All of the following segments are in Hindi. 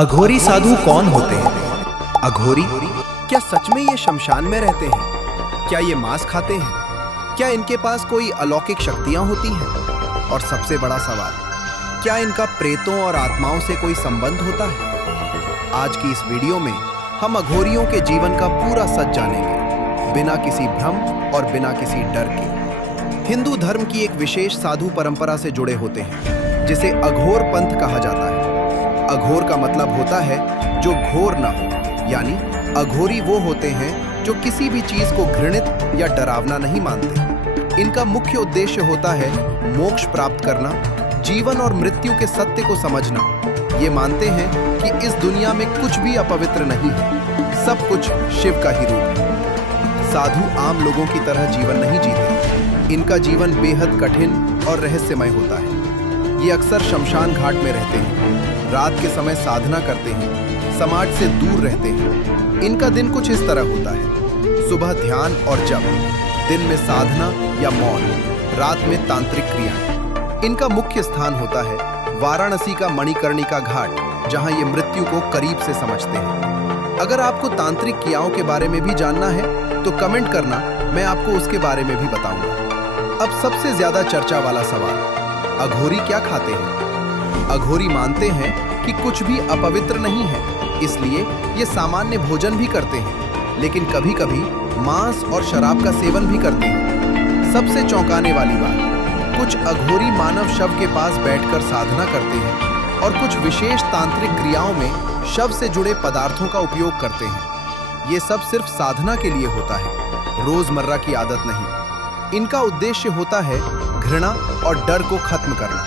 अघोरी साधु कौन होते हैं? अघोरी क्या सच में ये शमशान में रहते हैं? क्या ये मांस खाते हैं? क्या इनके पास कोई अलौकिक शक्तियां होती हैं? और सबसे बड़ा सवाल, क्या इनका प्रेतों और आत्माओं से कोई संबंध होता है? आज की इस वीडियो में हम अघोरियों के जीवन का पूरा सच जानेंगे, बिना किसी भ्रम और बिना किसी डर के। हिंदू धर्म की एक विशेष साधु परंपरा से जुड़े होते हैं, जिसे अघोर पंथ कहा जाता है। अघोर का मतलब होता है जो घोर ना हो, यानी अघोरी वो होते हैं जो किसी भी चीज को घृणित या डरावना नहीं मानते। इनका मुख्य उद्देश्य होता है मोक्ष प्राप्त करना, जीवन और मृत्यु के सत्य को समझना। ये मानते हैं कि इस दुनिया में कुछ भी अपवित्र नहीं है, सब कुछ शिव का ही रूप है। साधु आम लोगों की तरह जीवन नहीं जीते। इनका जीवन बेहद कठिन और रहस्यमय होता है। ये अक्सर शमशान घाट में रहते हैं, रात के समय साधना करते हैं, समाज से दूर रहते हैं। इनका दिन कुछ इस तरह होता है: सुबह ध्यान और जप, दिन में साधना या मौन, रात में तांत्रिक क्रियाएं। इनका मुख्य स्थान होता है वाराणसी का मणिकर्णिका घाट, जहां ये मृत्यु को करीब से समझते हैं। अगर आपको तांत्रिक क्रियाओं के बारे में भी जानना है तो कमेंट करना, मैं आपको उसके बारे में भी बताऊंगा। अब सबसे ज्यादा चर्चा वाला सवाल, अघोरी क्या खाते हैं? अघोरी मानते हैं कि कुछ भी अपवित्र नहीं है, इसलिए ये सामान्य भोजन भी करते हैं, लेकिन कभी कभी मांस और शराब का सेवन भी करते हैं। सबसे चौंकाने वाली बात, कुछ अघोरी मानव शव के पास बैठकर साधना करते हैं और कुछ विशेष तांत्रिक क्रियाओं में शव से जुड़े पदार्थों का उपयोग करते हैं। ये सब सिर्फ साधना के लिए होता है, रोजमर्रा की आदत नहीं। इनका उद्देश्य होता है घृणा और डर को खत्म करना।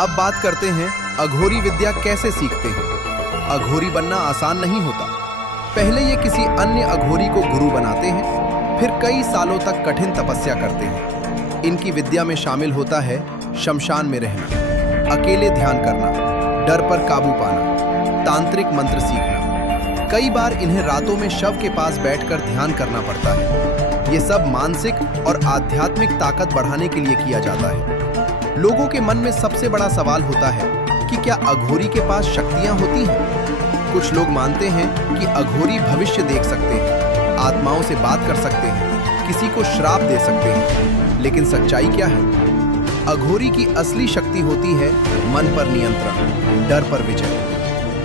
अब बात करते हैं अघोरी विद्या कैसे सीखते हैं। अघोरी बनना आसान नहीं होता। पहले ये किसी अन्य अघोरी को गुरु बनाते हैं, फिर कई सालों तक कठिन तपस्या करते हैं। इनकी विद्या में शामिल होता है शमशान में रहना, अकेले ध्यान करना, डर पर काबू पाना, तांत्रिक मंत्र सीखना। कई बार इन्हें रातों में शव के पास बैठकर ध्यान करना पड़ता है। ये सब मानसिक और आध्यात्मिक ताकत बढ़ाने के लिए किया जाता है। लोगों के मन में सबसे बड़ा सवाल होता है कि क्या अघोरी के पास शक्तियां होती हैं? कुछ लोग मानते हैं कि अघोरी भविष्य देख सकते हैं, आत्माओं से बात कर सकते हैं, किसी को श्राप दे सकते हैं। लेकिन सच्चाई क्या है? अघोरी की असली शक्ति होती है मन पर नियंत्रण, डर पर विजय,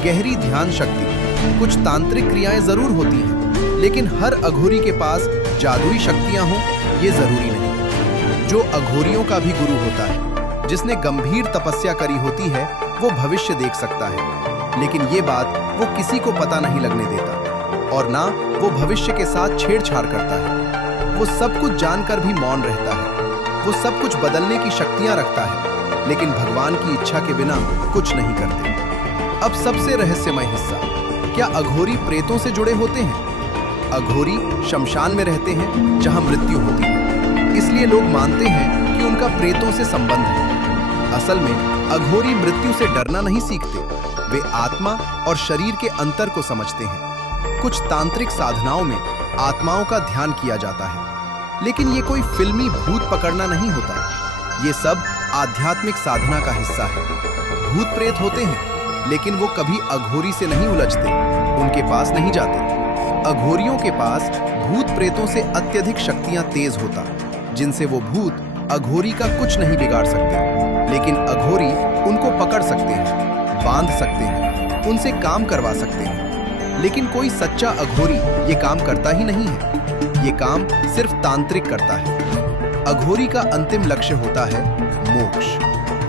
गहरी ध्यान शक्ति। कुछ तांत्रिक क्रियाएं जरूर होती हैं, लेकिन हर अघोरी के पास जादुई शक्तियां हों ये जरूरी नहीं। जो अघोरियों का भी गुरु होता है, जिसने गंभीर तपस्या करी होती है, वो भविष्य देख सकता है, लेकिन ये बात वो किसी को पता नहीं लगने देता और ना वो भविष्य के साथ छेड़छाड़ करता है। वो सब कुछ जानकर भी मौन रहता है। वो सब कुछ बदलने की शक्तियां रखता है, लेकिन भगवान की इच्छा के बिना कुछ नहीं करते। अब सबसे रहस्यमय हिस्सा, क्या अघोरी प्रेतों से जुड़े होते हैं? अघोरी शमशान में रहते हैं, जहां मृत्यु होती है, इसलिए लोग मानते हैं कि उनका प्रेतों से संबंध है। असल में अघोरी मृत्यु से डरना नहीं सीखते, वे आत्मा और शरीर के अंतर को समझते हैं। कुछ तांत्रिक साधनाओं में आत्माओं का ध्यान किया जाता है, लेकिन ये कोई फिल्मी भूत पकड़ना नहीं होता। ये सब आध्यात्मिक साधना का हिस्सा है। भूत प्रेत होते हैं, लेकिन वो कभी अघोरी से नहीं उलझते, उनके पास नहीं जाते। अघोरियों के पास भूत प्रेतों से अत्यधिक शक्तियां तेज होता, जिनसे वो भूत अघोरी का कुछ नहीं बिगाड़ सकते। लेकिन अघोरी उनको पकड़ सकते हैं, बांध सकते हैं, उनसे काम करवा सकते हैं। लेकिन कोई सच्चा अघोरी ये काम करता ही नहीं है। ये काम सिर्फ तांत्रिक करता है। अघोरी का अंतिम लक्ष्य होता है मोक्ष,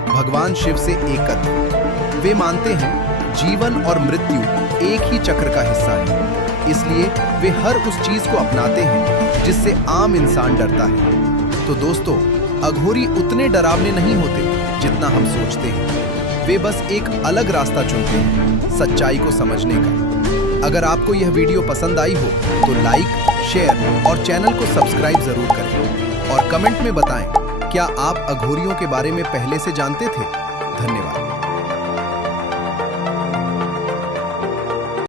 भगवान शिव से एकत्व। वे मानते हैं जीवन और मृत्यु एक ही चक्र का हिस्सा है, इसलिए वे हर उस चीज को अपनाते हैं जिससे आम इंसान डरता है। तो दोस्तों, अघोरी उतने डरावने नहीं होते जितना हम सोचते हैं। वे बस एक अलग रास्ता चुनते हैं, सच्चाई को समझने का। अगर आपको यह वीडियो पसंद आई हो तो लाइक, शेयर और चैनल को सब्सक्राइब जरूर करें और कमेंट में बताएं, क्या आप अघोरियों के बारे में पहले से जानते थे? धन्यवाद।